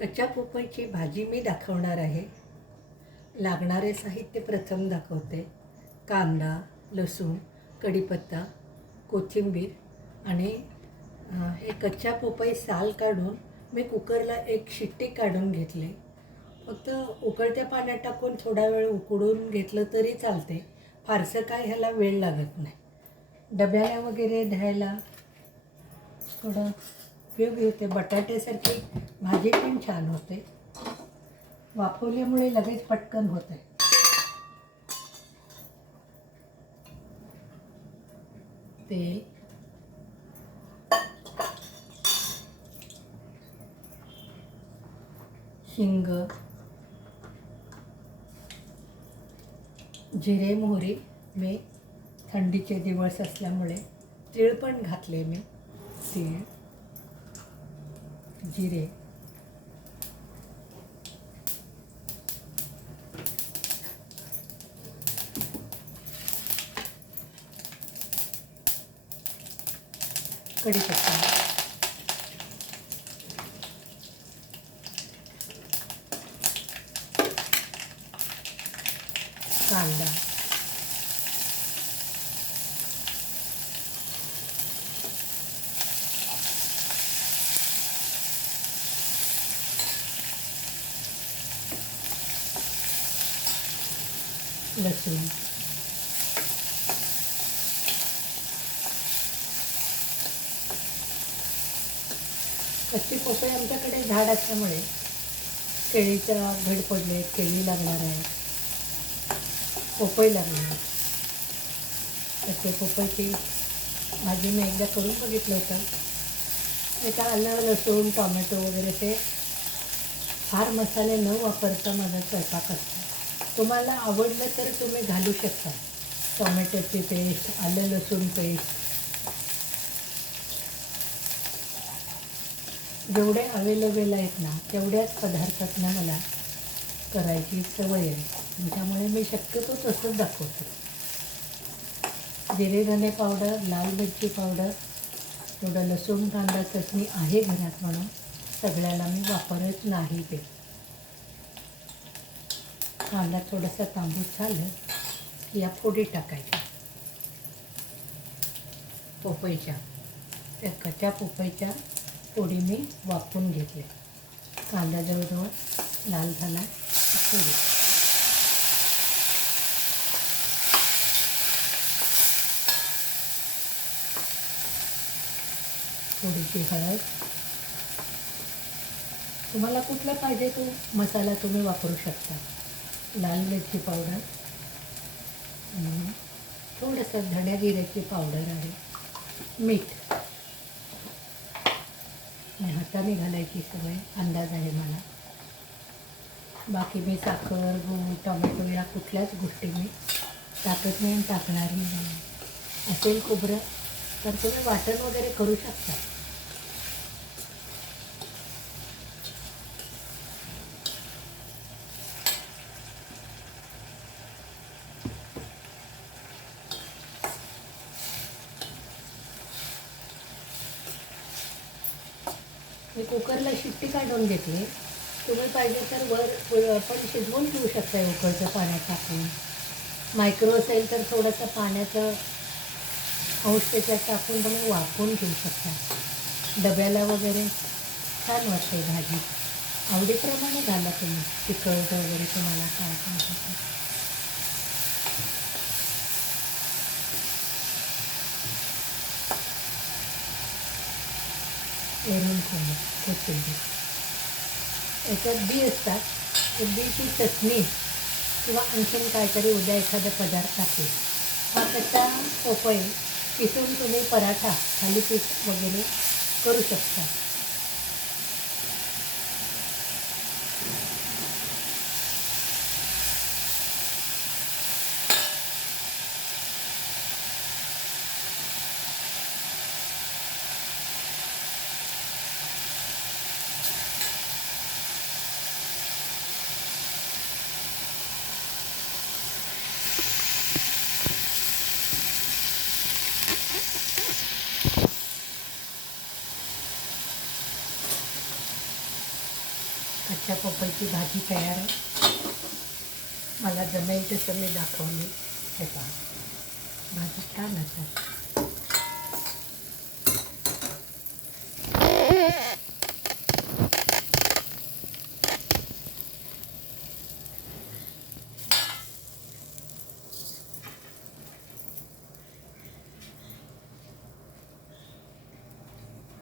कच्च्या पोपईची भाजी मी दाखवणार आहे. लागणारे साहित्य प्रथम दाखवते. कांदा, लसूण, कढीपत्ता, कोथिंबीर आणि हे कच्च्या पोपई साल काढून मी कुकरला एक शिट्टी काढून घेतली. फक्त उकळत्या पाण्यात टाकून थोडा वेळ उकडून घेतलं तरी चालते. फारसं काय ह्याला वेळ लागत नाही. डब्याला वगैरे द्यायला थोडं उपयोगी होते. बटाट्यासारखी भाजी पण छान होते. वाफवल्यामुळे लगेच पटकन होते. तेल, हिंग, जिरे, मोहरी. मी थंडीचे दिवस असल्यामुळे तीळ पण घातले. मी तीळ, जिरे, कढीपत्ता, कांदा, लसूण, कच्ची पोपई आमच्याकडे झाड असल्यामुळे केळीच्या घड पडले, केळी लागणार आहे, पोपई लागणार आहे. कच्चे पोपईची भाजी मी एकदा करून बघितलं होतं. त्याचा आलं, लसूण, टोमॅटो वगैरे ते फार मसाले न वापरता माझा स्वयंपाक असतो. तुम्हाला आवडलं तर तुम्ही घालू शकता. टोमॅटोची पेस्ट, आलं लसूण पेस्ट, जेवढे अवेलेबल आहेत ना तेवढ्याच पदार्थातनं मला करायची सवय आहे. त्यामुळे मी शक्यतो तसंच दाखवते. जिरे धने पावडर, लाल मिरची पावडर, थोडं लसूण कांदा चटणी आहे घरात म्हणून सगळ्याला मी वापरत नाही. ते कांदा थोडासा तांबूस झालं की या फोडी टाकायच्या पोपईच्या. त्या कच्च्या पोपईच्या फोडी मी वापरून घेतले. कांदा जवळजवळ लाल झाला फोडी. थोडीशी हळद. तुम्हाला कुठला पाहिजे तो मसाला तुम्ही वापरू शकता. लाल मिरची पावडर, थोडंसं धण्या जिऱ्याची पावडर आहे, मीठ. हाताने घालायची सवय, अंदाज आहे मला. बाकी मी साखर, गूळ, टोमॅटो या कुठल्याच गोष्टी मी टाकत नाही आणि टाकणारही नाही. असेल खोबरं तर तुम्ही वाटण वगैरे करू शकता. मी कुकरला शिट्टी काढून घेतली. तुम्ही पाहिजे तर वर पण शिजवून ठेवू शकता उकळत्या पाण्यात टाकून. मायक्रो असेल तर थोडंसं पाण्याचं अंश त्याच्यात टाकून तुम्ही वाफवून घेऊ शकता. डब्याला वगैरे छान वाटते भाजी. आवडीप्रमाणे घाला तुम्ही, तिखट वगैरे तुम्हाला काय पाहिजे. एरून कोथिंबीर. याच्यात बी असतात. तर बीची चटणी किंवा आणखीन काहीतरी उद्या एखादा पदार्थ टाकेल. हा कच्चा पोपई किसून तुम्ही पराठा, थालीपीठ वगैरे करू शकता. कच्च्या पपईची भाजी तयार आहे. मला जमेल तसं मी दाखवली. हे पहा, भाजी छान असेल.